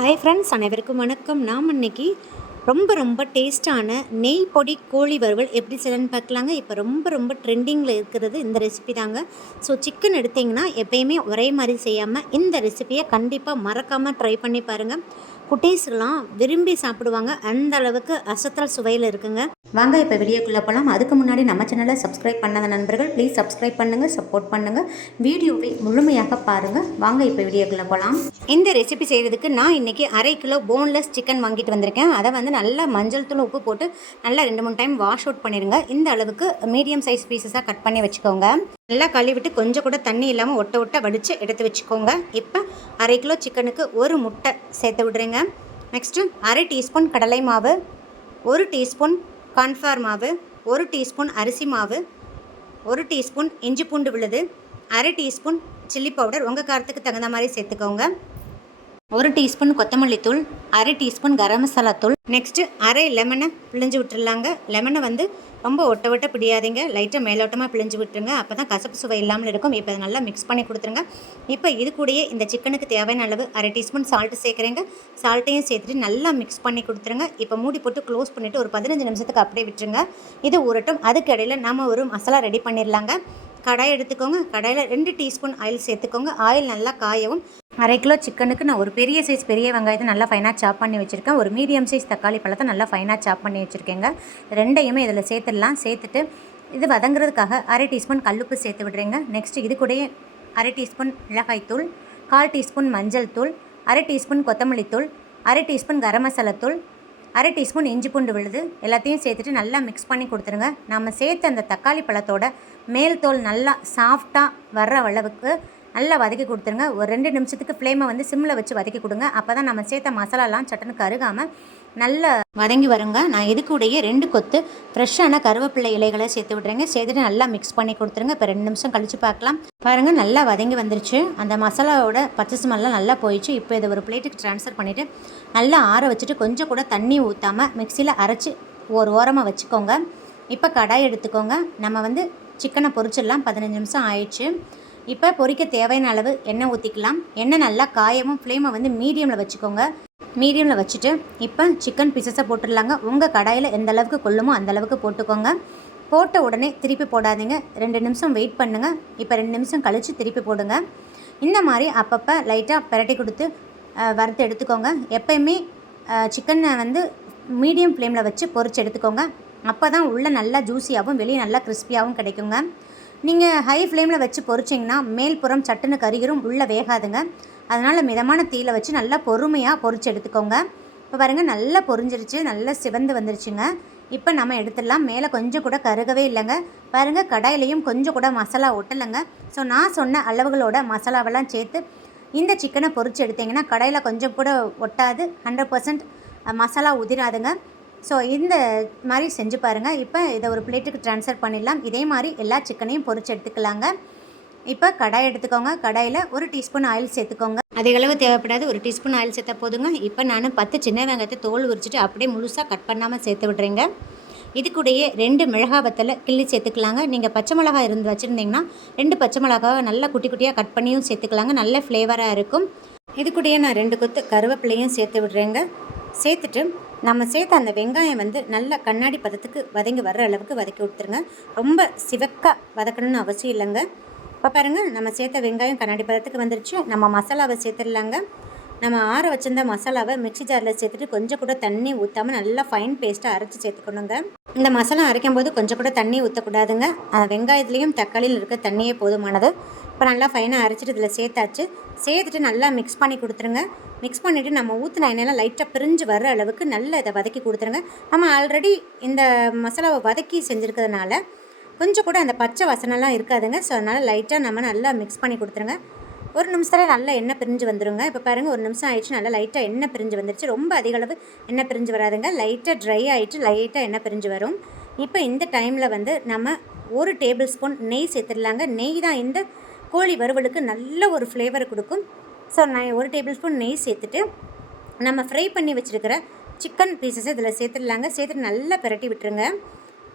Hi friends, அனைவருக்கும் வணக்கம். நாம் இன்றைக்கி ரொம்ப டேஸ்ட்டான நெய் பொடி கோழி வறுவல் எப்படி செய்யலான்னு பார்க்கலாங்க. இப்போ ரொம்ப ட்ரெண்டிங்கில் இருக்கிறது இந்த ரெசிபி தாங்க. ஸோ சிக்கன் எடுத்திங்கன்னா எப்பயுமே ஒரே மாதிரி செய்யாமல் இந்த ரெசிபியை கண்டிப்பாக மறக்காமல் ட்ரை பண்ணி பாருங்கள். குட்டீஸ்லாம் விரும்பி சாப்பிடுவாங்க. அந்த அளவுக்கு அசத்தல் சுவையில் இருக்குங்க. வாங்க இப்போ வீடியோக்குள்ளே போகலாம். அதுக்கு முன்னாடி நம்ம சேனலை சப்ஸ்கிரைப் பண்ணாத நண்பர்கள் ப்ளீஸ் சப்ஸ்கிரைப் பண்ணுங்கள், சப்போர்ட் பண்ணுங்கள். வீடியோவை முழுமையாக பாருங்கள். வாங்க இப்போ வீடியோக்குள்ளே போகலாம். இந்த ரெசிபி செய்கிறதுக்கு நான் இன்றைக்கி 1/2 கிலோ போன்லெஸ் சிக்கன் வாங்கிட்டு வந்திருக்கேன். அதை வந்து நல்லா மஞ்சள் தூள் உப்பு போட்டு நல்லா 2-3 டைம் வாஷ் அவுட் பண்ணிடுங்க. இந்த அளவுக்கு மீடியம் சைஸ் பீசஸாக கட் பண்ணி வச்சுக்கோங்க. நல்லா கழுவிட்டு கொஞ்சம் கூட தண்ணி இல்லாமல் ஒட்ட வடித்து எடுத்து வச்சுக்கோங்க. இப்போ 1/2 கிலோ சிக்கனுக்கு 1 முட்டை சேர்த்து விடுறேங்க. நெக்ஸ்ட்டு 1/2 டீஸ்பூன் கடலை மாவு, 1 டீஸ்பூன் கார்ன்ஃப்ளவர் மாவு, 1 டீஸ்பூன் அரிசி மாவு, 1 டீஸ்பூன் இஞ்சி பூண்டு விழுது, 1/2 டீஸ்பூன் சில்லி பவுடர் உங்கள் காரத்துக்கு தகுந்த மாதிரி சேர்த்துக்கோங்க, 1 டீஸ்பூன் கொத்தமல்லி தூள், 1/2 டீஸ்பூன் கரம் மசாலா தூள். நெக்ஸ்ட்டு 1/2 லெமனை பிழிஞ்சு விட்டுருலாங்க. லெமனை வந்து ரொம்ப ஒட்ட பிடியாதீங்க, லைட்டாக மேலோட்டமாக பிழிஞ்சு விட்டுருங்க. அப்போ தான் கசப்பு சுவை இல்லாமல் இருக்கும். இப்போ அதை நல்லா மிக்ஸ் பண்ணி கொடுத்துருங்க. இப்போ இது கூடயே இந்த சிக்கனுக்கு தேவையான அளவு 1/2 டீஸ்பூன் சால்ட்டு சேர்க்குறேங்க. சால்ட்டையும் சேர்த்துட்டு நல்லா மிக்ஸ் பண்ணி கொடுத்துருங்க. இப்போ மூடி போட்டு க்ளோஸ் பண்ணிவிட்டு ஒரு 15 நிமிஷத்துக்கு அப்படியே விட்டுருங்க. இது ஊறட்டும். அதுக்கு இடையில் நம்ம ஒரு மசாலா ரெடி பண்ணிடலாங்க. கடாய் எடுத்துக்கோங்க. கடாயில் 2 டீஸ்பூன் ஆயில் சேர்த்துக்கோங்க. ஆயில் நல்லா காயவும். 1/2 கிலோ சிக்கனுக்கு நான் ஒரு பெரிய சைஸ் பெரிய வெங்காயத்தை நல்லா ஃபைனாக சாப் பண்ணி வச்சுருக்கேன். ஒரு மீடியம் சைஸ் தக்காளி பழத்தை நல்லா ஃபைனாக சாப் பண்ணி வச்சுருக்கேங்க. ரெண்டையுமே இதில் சேர்த்துடலாம். சேர்த்துட்டு இது வதங்குறதுக்காக 1/2 டீஸ்பூன் கல்லுப்பு சேர்த்து விடுறேங்க. நெக்ஸ்ட்டு இது கூடயே 1/2 டீஸ்பூன் மிளகாய் தூள், 1/4 டீஸ்பூன் மஞ்சள் தூள், 1/2 டீஸ்பூன் கொத்தமல்லி தூள், 1/2 டீஸ்பூன் கரம் மசாலா தூள், 1/2 டீஸ்பூன் இஞ்சி பூண்டு விழுது எல்லாத்தையும் சேர்த்துட்டு நல்லா மிக்ஸ் பண்ணி கொடுத்துருங்க. நம்ம சேர்த்து அந்த தக்காளி பழத்தோட மேல் தோல் நல்லா சாஃப்டாக வர்ற அளவுக்கு நல்லா வதக்கி கொடுத்துருங்க. ஒரு 2 நிமிஷத்துக்கு ஃப்ளேமை வந்து சிம்மில் வச்சு வதக்கி கொடுங்க. அப்போ தான் நம்ம சேர்த்த மசாலாலாம் சட்டனு கருகாமல் நல்லா வதங்கி வருங்க. நான் இது கூடயே 2 கொத்து ஃப்ரெஷ்ஷான கருவேப்பிள்ளை இலைகளை சேர்த்து விட்றேங்க. சேர்த்துட்டு நல்லா மிக்ஸ் பண்ணி கொடுத்துருங்க. இப்போ 2 நிமிஷம் கழித்து பார்க்கலாம். பாருங்கள், நல்லா வதங்கி வந்துருச்சு. அந்த மசாலாவோட பச்சை ஸ்மெல்லாம் நல்லா போயிடுச்சு. இப்போ இதை ஒரு பிளேட்டுக்கு ட்ரான்ஸ்ஃபர் பண்ணிவிட்டு நல்லா ஆற வச்சுட்டு கொஞ்சம் கூட தண்ணி ஊற்றாமல் மிக்சியில் அரைச்சி ஒரு ஓரமாக வச்சுக்கோங்க. இப்போ கடாய் எடுத்துக்கோங்க. நம்ம வந்து சிக்கனை பொரிச்சிடலாம். 15 நிமிஷம் ஆயிடுச்சு. இப்போ பொரிக்க தேவையான அளவு எண்ணெய் ஊற்றிக்கலாம். எண்ணெய் நல்லா காயவும். ஃப்ளேமை வந்து மீடியமில் வச்சுக்கோங்க. மீடியமில் வச்சுட்டு இப்போ சிக்கன் பீசஸை போட்டுடலாங்க. உங்கள் கடாயில் எந்த அளவுக்கு கொள்ளுமோ அந்த அளவுக்கு போட்டுக்கோங்க. போட்ட உடனே திருப்பி போடாதீங்க. 2 நிமிஷம் வெயிட் பண்ணுங்கள். இப்போ 2 நிமிஷம் கழித்து திருப்பி போடுங்க. இந்த மாதிரி அப்பப்போ லைட்டாக பிரட்டி கொடுத்து வறுத்து எடுத்துக்கோங்க. எப்போயுமே சிக்கனை வந்து மீடியம் ஃப்ளேமில் வச்சு பொரிச்சு எடுத்துக்கோங்க. அப்போ தான் உள்ளே நல்லா ஜூஸியாகவும் வெளியே நல்லா கிறிஸ்பியாகவும் கிடைக்குங்க. நீங்கள் ஹை ஃப்ளேமில் வச்சு பொரிச்சிங்கன்னா மேல் புறம் சட்டுன்னு கருகிரும், உள்ளே வேகாதுங்க. அதனால் மிதமான தீயில் வச்சு நல்லா பொறுமையாக பொரிச்சு எடுத்துக்கோங்க. இப்போ பாருங்கள், நல்லா பொரிஞ்சிருச்சு, நல்லா சிவந்து வந்துருச்சுங்க. இப்போ நம்ம எடுத்துடலாம். மேலே கொஞ்சம் கூட கருகவே இல்லைங்க. பாருங்கள், கடாயிலையும் கொஞ்சம் கூட மசாலா ஒட்டலைங்க. ஸோ நான் சொன்ன அளவுகளோட மசாலாவெல்லாம் சேர்த்து இந்த சிக்கனை பொரிச்சு எடுத்திங்கன்னா கடாயில் கொஞ்சம் கூட ஒட்டாது, 100% மசாலா உதிராதுங்க. ஸோ இந்த மாதிரி செஞ்சு பாருங்கள். இப்போ இதை ஒரு பிளேட்டுக்கு ட்ரான்ஸ்ஃபர் பண்ணிடலாம். இதே மாதிரி எல்லா சிக்கனையும் பொரிச்சு எடுத்துக்கலாங்க. இப்போ கடாய் எடுத்துக்கோங்க. கடாயில் 1 டீஸ்பூன் ஆயில் சேர்த்துக்கோங்க. அதிக அளவு தேவைப்படாது, 1 டீஸ்பூன் ஆயில் சேர்த்தா போதுங்க. இப்போ நான் 10 சின்ன வெங்காயத்தை தோல் உரிச்சிட்டு அப்படியே முழுசாக கட் பண்ணாமல் சேர்த்து விட்றேங்க. இது கூடயே 2 மிளகாய் வத்தலை கிள்ளி சேர்த்துக்கலாங்க. நீங்கள் பச்சை மிளகாய் இருந்து வச்சுருந்தீங்கன்னா 2 பச்சை மிளகாவை நல்லா குட்டி குட்டியாக கட் பண்ணியும் சேர்த்துக்கலாங்க. நல்ல ஃப்ளேவராக இருக்கும். இது கூடயே நான் 2 கொத்து கருவேப்பிலையும் சேர்த்து விட்றேங்க. சேர்த்துட்டு நம்ம சேர்த்த அந்த வெங்காயம் வந்து நல்லா கண்ணாடி பதத்துக்கு வதங்கி வர்ற அளவுக்கு வதக்கி கொடுத்துருங்க. ரொம்ப சிவக்காக வதக்கணும்னு அவசியம் இல்லைங்க. இப்போ பாருங்கள், நம்ம சேர்த்த வெங்காயம் கண்ணாடி பதத்துக்கு வந்துருச்சு. நம்ம மசாலாவை சேர்த்துடலாங்க. நம்ம ஆற வச்சிருந்த மசாலாவை மிக்ஸி ஜாரில் சேர்த்துட்டு கொஞ்சம் கூட தண்ணி ஊற்றாமல் நல்லா ஃபைன் பேஸ்ட்டாக அரைச்சி சேர்த்துக்கணுங்க. இந்த மசாலா அரைக்கும் போது கொஞ்சம் கூட தண்ணி ஊற்றக்கூடாதுங்க. வெங்காயத்துலேயும் தக்காளியில் இருக்க தண்ணியே போதுமானது. இப்போ நல்லா ஃபைனாக அரைச்சிட்டு இதில் சேர்த்துட்டு நல்லா மிக்ஸ் பண்ணி கொடுத்துருங்க. மிக்ஸ் பண்ணிவிட்டு நம்ம ஊற்றின எண்ணெயெல்லாம் லைட்டாக பிரிஞ்சு வர்ற அளவுக்கு நல்லா இதை வதக்கி கொடுத்துருங்க. நம்ம ஆல்ரெடி இந்த மசாலாவை வதக்கி செஞ்சுருக்கிறதுனால கொஞ்சம் கூட அந்த பச்சை வசனெல்லாம் இருக்காதுங்க. ஸோ அதனால் லைட்டாக நம்ம நல்லா மிக்ஸ் பண்ணி கொடுத்துருங்க. 1 நிமிஷத்தில் நல்லா எண்ணெய் பிரிஞ்சு வந்துடுங்க. இப்போ பாருங்கள், 1 நிமிஷம் ஆயிடுச்சு. நல்லா லைட்டாக எண்ணெய் பிரிஞ்சு வந்துருச்சு. ரொம்ப அதிக அளவு எண்ணெய் பிரிஞ்சு வராதுங்க. லைட்டாக ட்ரை ஆகிட்டு லைட்டாக எண்ணெய் பிரிஞ்சு வரும். இப்போ இந்த டைமில் வந்து நம்ம 1 டேபிள் ஸ்பூன் நெய் சேர்த்துடலாங்க. நெய் தான் இந்த கோழி வறுவலுக்கு நல்ல ஒரு ஃப்ளேவர் கொடுக்கும். ஸோ நான் 1 டேபிள் ஸ்பூன் நெய் சேர்த்துட்டு நம்ம ஃப்ரை பண்ணி வச்சுருக்கிற சிக்கன் பீசஸை இதில் சேர்த்துடலாங்க. சேர்த்துட்டு நல்லா பிரட்டி விட்டுருங்க.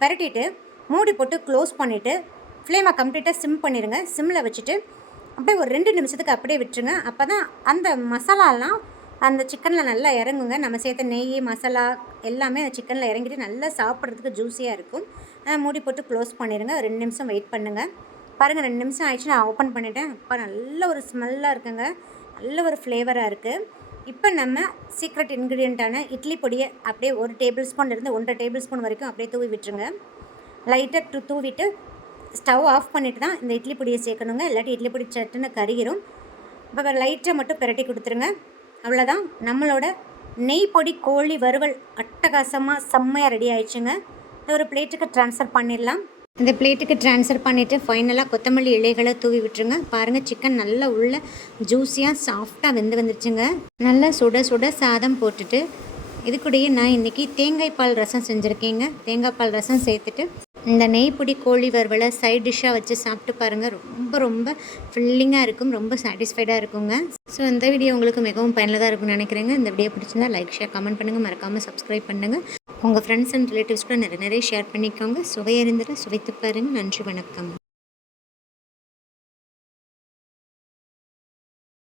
பிரட்டிட்டு மூடி போட்டு க்ளோஸ் பண்ணிவிட்டு ஃப்ளேமை கம்ப்ளீட்டாக சிம் பண்ணிடுங்க. சிம்மில் வச்சுட்டு அப்படியே ஒரு 2 நிமிஷத்துக்கு அப்படியே விட்டுருங்க. அப்போ தான் அந்த மசாலாலாம் அந்த சிக்கனில் நல்லா இறங்குங்க. நம்ம சேர்த்த நெய், மசாலா எல்லாமே அந்த சிக்கனில் இறங்கிட்டு நல்லா சாப்பிட்றதுக்கு ஜூஸியாக இருக்கும். மூடி போட்டு க்ளோஸ் பண்ணிடுங்க. 2 நிமிஷம் வெயிட் பண்ணுங்கள். பாருங்கள் 2 நிமிஷம் ஆயிடுச்சு. நான் ஓப்பன் பண்ணிவிட்டேன். அப்போ நல்ல ஒரு ஸ்மெல்லாக இருக்குங்க. நல்ல ஒரு ஃப்ளேவராக இருக்குது. இப்போ நம்ம சீக்ரெட் இன்க்ரீடியண்ட்டான இட்லி பொடியை அப்படியே 1 டேபிள் ஸ்பூன்லேருந்து 1.5 டேபிள் ஸ்பூன் வரைக்கும் அப்படியே தூவி விட்டுருங்க. லைட்டாக தூவிட்டு ஸ்டவ் ஆஃப் பண்ணிவிட்டு தான் இந்த இட்லி பொடியை சேர்க்கணுங்க. இல்லாட்டி இட்லி பொடி சட்டுன்னு கருகிரும். இப்போ லைட்டாக மட்டும் பிரட்டி கொடுத்துருங்க. அவ்வளோதான், நம்மளோட நெய் பொடி கோழி வறுவல் அட்டகாசமாக செம்மையாக ரெடி ஆயிடுச்சுங்க. இதை ஒரு பிளேட்டுக்கு ட்ரான்ஸ்ஃபர் பண்ணிடலாம். இந்த பிளேட்டுக்கு ட்ரான்ஸ்ஃபர் பண்ணிவிட்டு ஃபைனலாக கொத்தமல்லி இலைகளை தூவி விட்டுருங்க. பாருங்கள் சிக்கன் நல்லா உள்ள ஜூஸியாக சாஃப்டாக வந்துருச்சுங்க. நல்லா சுட சுட சாதம் போட்டுட்டு இது கூடயே நான் இன்றைக்கி தேங்காய் பால் ரசம் செஞ்சுருக்கேங்க. தேங்காய் பால் ரசம் சேர்த்துட்டு இந்த நெய்ப்பொடி கோழி வறுவலை சைட் டிஷ்ஷாக வச்சு சாப்பிட்டு பாருங்கள். ரொம்ப ரொம்ப ஃபில்லிங்காக இருக்கும், ரொம்ப சாட்டிஸ்ஃபைடாக இருக்குங்க. ஸோ இந்த வீடியோ உங்களுக்கு மிகவும் பயனுள்ளதாக இருக்கும்னு நினைக்கிறேங்க. இந்த வீடியோ பிடிச்சிருந்தா லைக், ஷேர், கமெண்ட் பண்ணுங்கள். மறக்காமல் சப்ஸ்கிரைப் பண்ணுங்கள். உங்கள் ஃப்ரெண்ட்ஸ் அண்ட் ரிலேட்டிவ்ஸ் கூட நிறைய ஷேர் பண்ணிக்கோங்க. சுவையறிந்துட்டு சுவைத்து பாருங்கள். நன்றி, வணக்கம்.